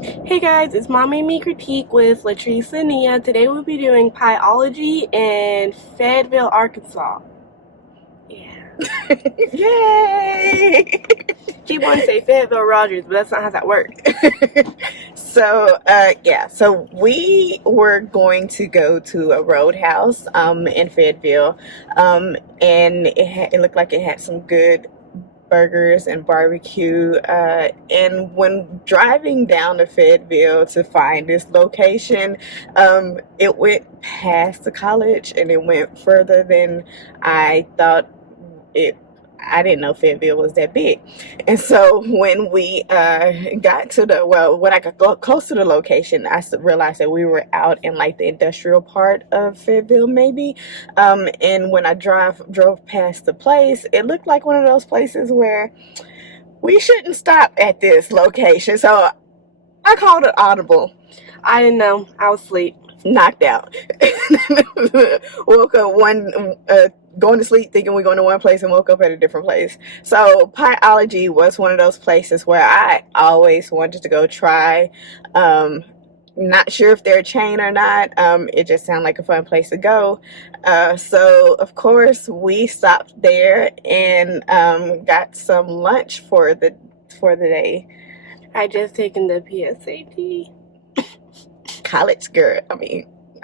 Hey guys, it's Mommy and Me Critique with Latrice and Nia. Today we'll be doing Pieology in Fayetteville, Arkansas. Yeah. Yay! Keep wanting to say Fayetteville Rogers, but that's not how that works. So we were going to go to a roadhouse in Fayetteville, and it looked like it had some good burgers and barbecue. And when driving down to Fayetteville to find this location, it went past the college and it went further than I thought it. I didn't know Fayetteville was that big. And so when we got to when I got close to the location, realized that we were out in like the industrial part of Fayetteville, maybe. And when I drove past the place, it looked like one of those places where we shouldn't stop at this location. So I called it audible. I didn't know. I was asleep. Knocked out. Woke up going to sleep thinking we're going to one place and woke up at a different place. So Pieology was one of those places where I always wanted to go try. Not sure if they're a chain or not. It just sounded like a fun place to go. So of course we stopped there and got some lunch for the day. I just taken the PSAT.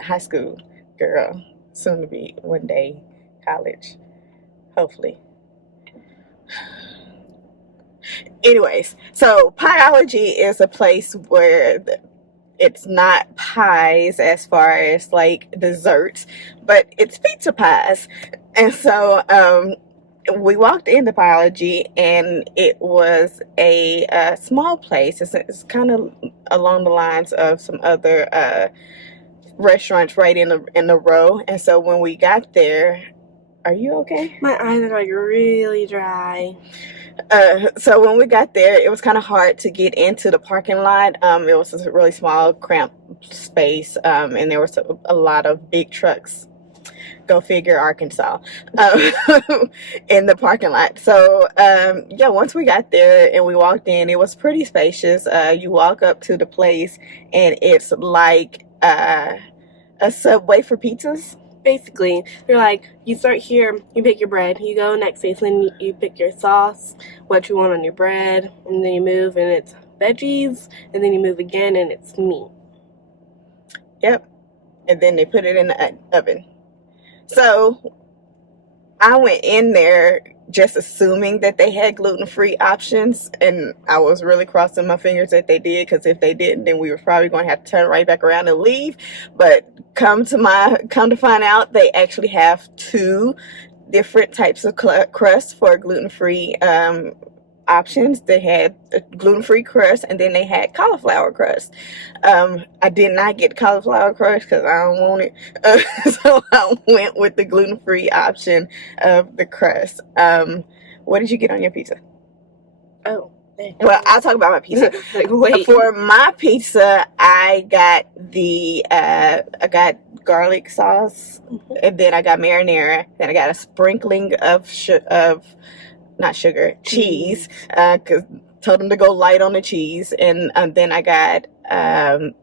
High school girl, soon to be one day college, hopefully. Anyways, so Pieology is a place where it's not pies as far as like desserts, but it's pizza pies. And so we walked into Pieology and it was a small place. It's kind of along the lines of some other restaurants right in the row. And so when we got there, are you okay? My eyes are like really dry. So when we got there, it was kind of hard to get into the parking lot. It was a really small, cramped space, and there was a lot of big trucks. Go figure, Arkansas, in the parking lot. So once we got there and we walked in, it was pretty spacious. You walk up to the place, and it's like a Subway for pizzas. Basically, they're like, you start here, you pick your bread, you go next place, and you pick your sauce, what you want on your bread, and then you move, and it's veggies, and then you move again, and it's meat. Yep. And then they put it in the oven. So I went in there just assuming that they had gluten-free options, and I was really crossing my fingers that they did, because if they didn't, then we were probably going to have to turn right back around and leave. But come to find out, they actually have two different types of crust for gluten-free options. They had a gluten-free crust, and then they had cauliflower crust. I did not get cauliflower crust because I don't want it. So I went with the gluten-free option of the crust. What did you get on your pizza? Oh. Well, I'll talk about my pizza. Like, wait. For my pizza, I got garlic sauce, and then I got marinara. Then I got a sprinkling of not sugar, cheese, because told them to go light on the cheese. And then I got a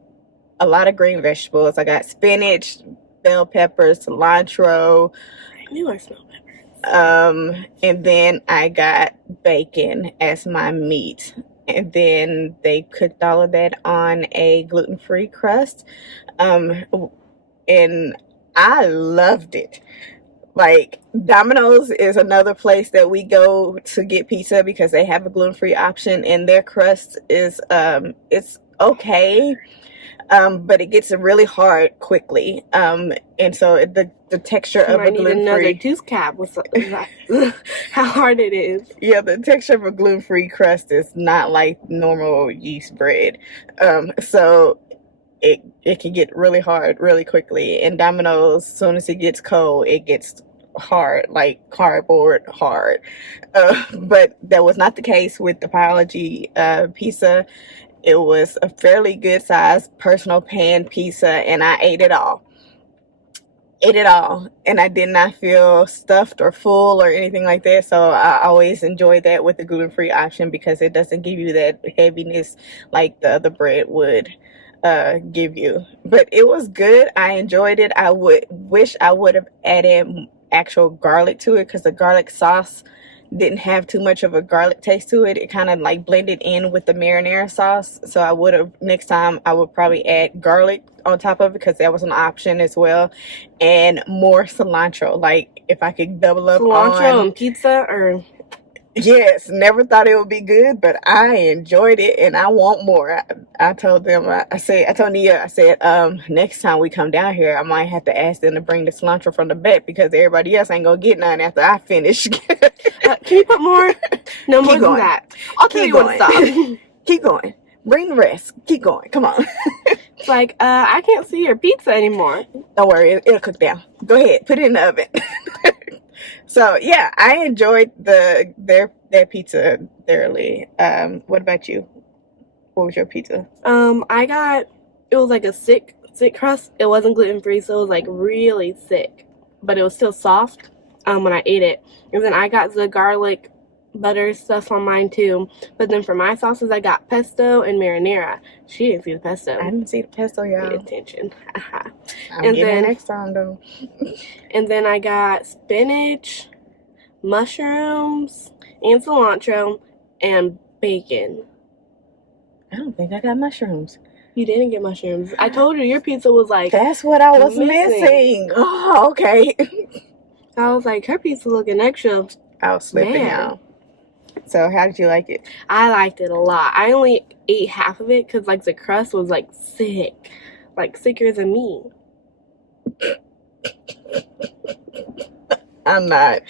lot of green vegetables. I got spinach, bell peppers, cilantro. I knew I smelled peppers. And then I got bacon as my meat. And then they cooked all of that on a gluten-free crust. And I loved it. Like, Domino's is another place that we go to get pizza because they have a gluten-free option, and their crust is it's okay, but it gets really hard quickly. And so the texture of a gluten-free, another juice cap with how hard it is. Yeah, the texture of a gluten-free crust is not like normal yeast bread. So it can get really hard really quickly. And Domino's, as soon as it gets cold, it gets hard, like cardboard hard. But that was not the case with the Pieology pizza. It was a fairly good size personal pan pizza, and I ate it all. ate it all, and I did not feel stuffed or full or anything like that. So I always enjoy that with the gluten-free option because it doesn't give you that heaviness like the other bread would give you. But it was good. I enjoyed it. I would wish I would have added actual garlic to it because the garlic sauce didn't have too much of a garlic taste to it. It kind of like blended in with the marinara sauce. So I would have, next time I would probably add garlic on top of it because that was an option as well, and more cilantro. Like if I could double up Cilantro on and pizza, or yes, never thought it would be good, but I enjoyed it and I want more. I told them, I told Nia, I said, next time we come down here, I might have to ask them to bring the cilantro from the back because everybody else ain't gonna get none after I finish. can you put more? No, more Keep than going. that. I'll tell you when to stop. Keep going. Bring the rest. Keep going. Come on. It's like, I can't see your pizza anymore. Don't worry, it'll cook down. Go ahead, put it in the oven. So yeah, I enjoyed their pizza thoroughly. What about you? What was your pizza? It was like a thick crust. It wasn't gluten free, so it was like really thick, but it was still soft when I ate it. And then I got the garlic butter stuff on mine too. But then for my sauces, I got pesto and marinara. She didn't see the pesto. I didn't see the pesto, y'all. Pay attention. I'm And getting then- it next time though. And then I got spinach, mushrooms, and cilantro, and bacon. I don't think I got mushrooms. You didn't get mushrooms. I told you your pizza was like, That's what I was missing. missing. Oh, okay. I was like, her pizza looking extra. I was slipping Man. now. So how did you like it? I liked it a lot. I only ate half of it because like the crust was like thick, like thicker than me. I'm not.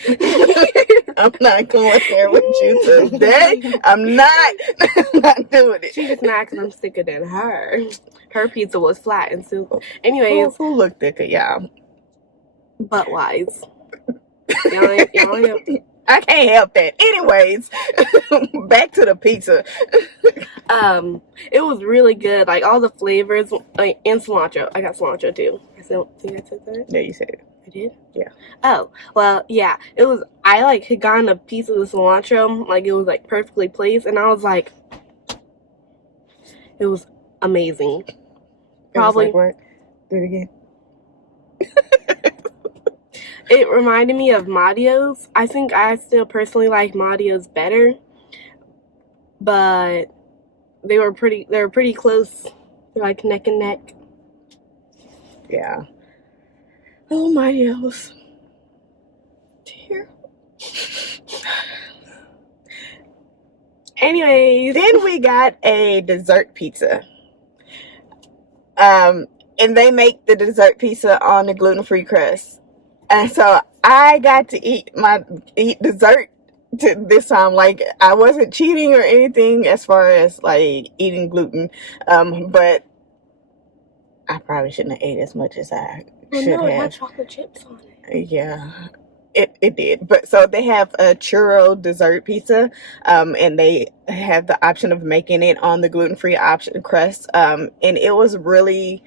I'm not going there with you today. I'm not doing it. She just mad because I'm thicker than her. Her pizza was flat and simple. Anyways, Who looked thicker, y'all? butt wise. Y'all ain't- I can't help that. Anyways, back to the pizza. It was really good. Like all the flavors, like, and cilantro. I got cilantro too. I think I said that. Yeah, you said it. I did? Yeah. Oh, well, yeah. It was, I like had gotten a piece of the cilantro, like it was like perfectly placed, and I was like, it was amazing. Probably. It was like, what? Do it again. It reminded me of Madio's. I think I still personally like Madio's better, but they were pretty close. They're like neck and neck. Yeah. Oh my gosh. Dear. Anyways, Then we got a dessert pizza. And they make the dessert pizza on the gluten-free crust. And so I got to eat dessert this time. Like I wasn't cheating or anything as far as like eating gluten. But I probably shouldn't have ate as much as I should no, it have. had chocolate chips on it. Yeah, it did. But so they have a churro dessert pizza, and they have the option of making it on the gluten-free option crust. And it was really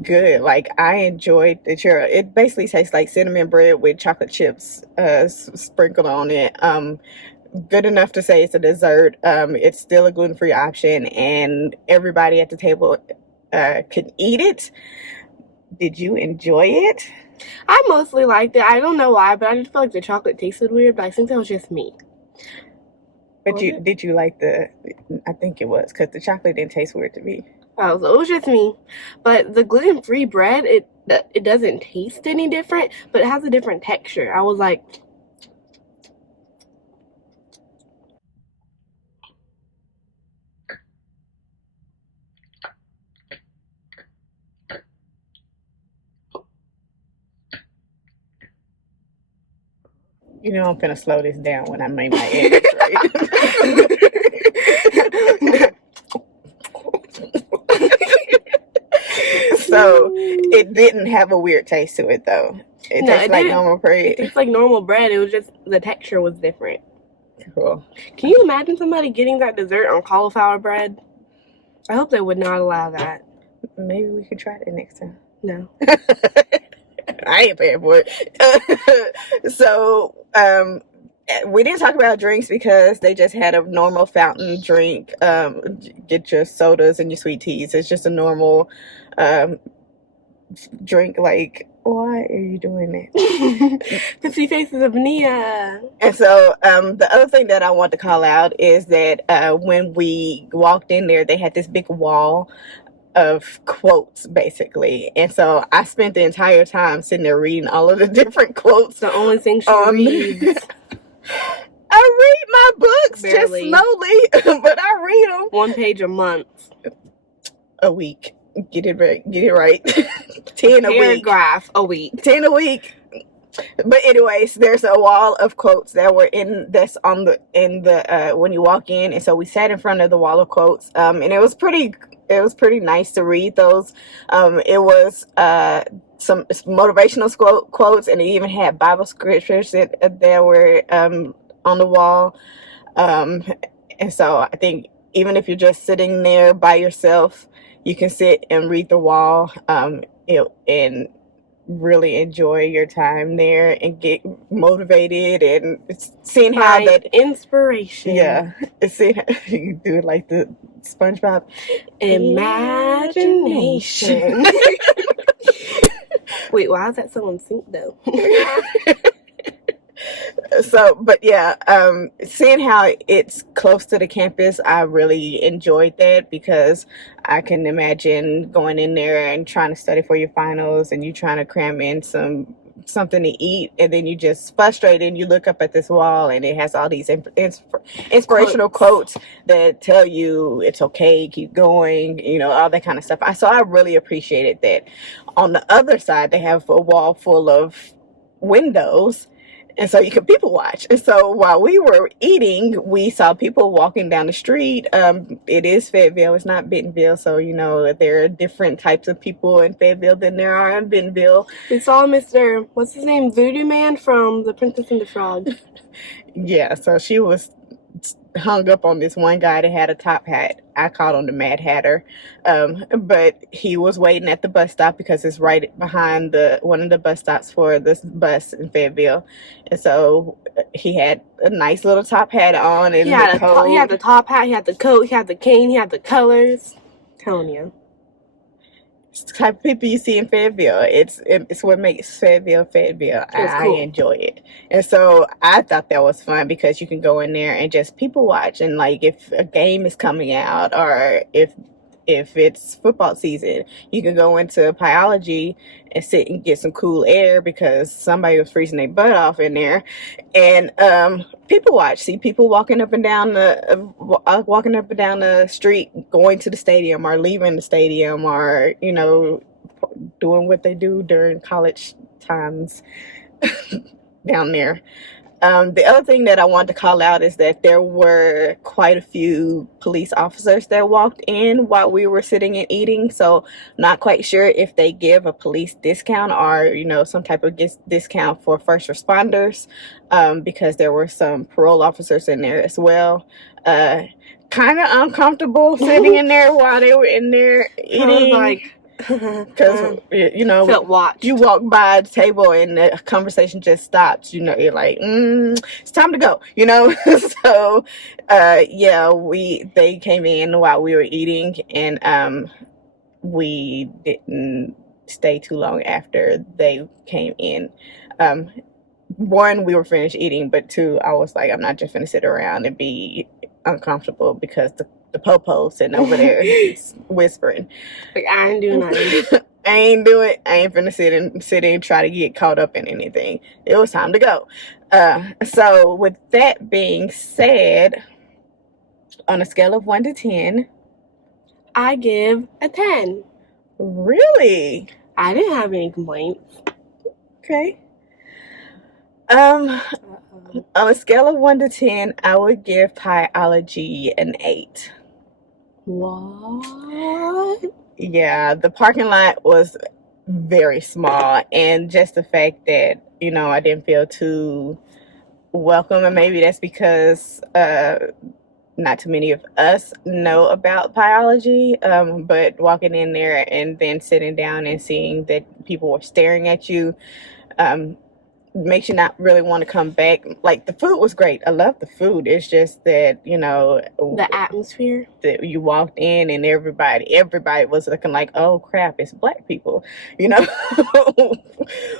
good. Like I enjoyed the churro. It basically tastes like cinnamon bread with chocolate chips sprinkled on it. Good enough to say it's a dessert. It's still a gluten-free option, and everybody at the table could eat it. Did you enjoy it? I mostly liked it. I don't know why, but I just felt like the chocolate tasted weird, but I think that was just me. But did you like the? I think it was because the chocolate didn't taste weird to me. Oh, so it was just me. But the gluten-free bread, it doesn't taste any different, but it has a different texture. I was like, You know I'm finna slow this down when I make my edits, right? So it didn't have a weird taste to it though. It tastes like normal it bread. tastes like normal bread. It was just the texture was different. Cool. Can you imagine somebody getting that dessert on cauliflower bread? I hope they would not allow that. Maybe we could try that next time. No. I ain't paying for it. So, we didn't talk about drinks because they just had a normal fountain drink. Get your sodas and your sweet teas. It's just a normal drink. Like, why are you doing that? 50 Faces of Nia. And so, the other thing that I want to call out is that when we walked in there, they had this big wall of quotes, basically. And so I spent the entire time sitting there reading all of the different quotes. The only thing she reads. I read my books Barely. just slowly, but I read them. 1 page a month. A week. Get it right. 10 a week. Paragraph a week. 10 a week. But anyways, there's a wall of quotes that were in when you walk in, and so we sat in front of the wall of quotes, and it was pretty nice to read those. It was some motivational quotes, and it even had Bible scriptures that were on the wall. And so I think even if you're just sitting there by yourself, you can sit and read the wall, and really enjoy your time there and get motivated and seeing how that inspiration. Yeah, see, you do it like the SpongeBob. Imagination. Wait, why is that so in sync though? So, but yeah, seeing how it's close to the campus, I really enjoyed that because I can imagine going in there and trying to study for your finals and you trying to cram in something to eat, and then you just frustrated and you look up at this wall and it has all these inspirational quotes that tell you it's okay, keep going, all that kind of stuff. So I really appreciated that. On the other side, they have a wall full of windows, and so you can people watch. And so while we were eating, we saw people walking down the street. It is Fayetteville, it's not Bentonville, so there are different types of people in Fayetteville than there are in Bentonville. We saw Mr. what's his name, Voodoo Man from The Princess and the Frog. Yeah, so she was hung up on this one guy that had a top hat. I called him the Mad Hatter. But he was waiting at the bus stop because it's right behind one of the bus stops for this bus in Fayetteville. And so he had a nice little top hat on. And he had the top hat, he had the coat, he had the cane, he had the colors. I'm telling you. It's the type of people you see in Fayetteville. It's what makes Fayetteville. I cool. Enjoy it. And so I thought that was fun because you can go in there and just people watch, and like if a game is coming out or if it's football season, you can go into Pieology and sit and get some cool air because somebody was freezing their butt off in there. And people watch, see people walking up and down the street, going to the stadium or leaving the stadium, or doing what they do during college times down there. The other thing that I wanted to call out is that there were quite a few police officers that walked in while we were sitting and eating. So not quite sure if they give a police discount or, some type of discount for first responders, because there were some parole officers in there as well. Kind of uncomfortable sitting in there while they were in there eating. Because felt watched. You walk by the table and the conversation just stops. You're like, it's time to go. So they came in while we were eating, and we didn't stay too long after they came in. One, we were finished eating, but two, I was like, I'm not just gonna sit around and be uncomfortable because the popo sitting over there whispering. Like, I ain't doing nothing. I ain't do it. I ain't finna sit and try to get caught up in anything. It was time to go. So with that being said, on a scale of 1 to 10, I give a 10. Really? I didn't have any complaints. Okay. On a scale of 1 to 10, I would give Pieology an 8. What? Yeah, the parking lot was very small, and just the fact that I didn't feel too welcome, and maybe that's because not too many of us know about Pieology, but walking in there and then sitting down and seeing that people were staring at you, makes you not really want to come back. Like, the food was great. I love the food. It's just that, The atmosphere. that you walked in and everybody was looking like, oh crap, it's black people.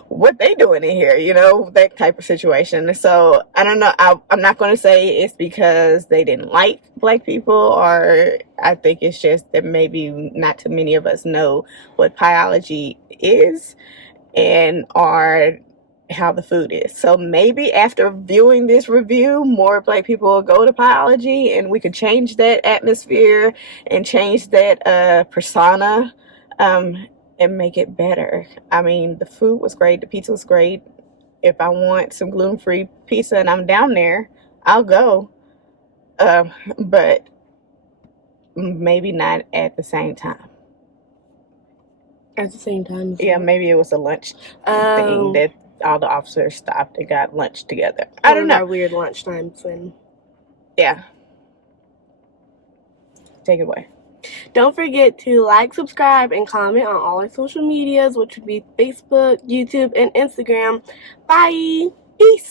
What they doing in here? That type of situation. So I don't know. I'm not going to say it's because they didn't like black people, or I think it's just that maybe not too many of us know what Pieology is and are how the food is. So maybe after viewing this review, more black people will go to Pieology and we could change that atmosphere and change that persona, and make it better. I mean, the food was great. The pizza was great. If I want some gluten-free pizza and I'm down there, I'll go. But maybe not at the same time. At the same time. Yeah, maybe it was a lunch thing that all the officers stopped and got lunch together. I don't know. Our weird lunch times when. Yeah. Take it away. Don't forget to like, subscribe, and comment on all our social medias, which would be Facebook, YouTube, and Instagram. Bye. Peace.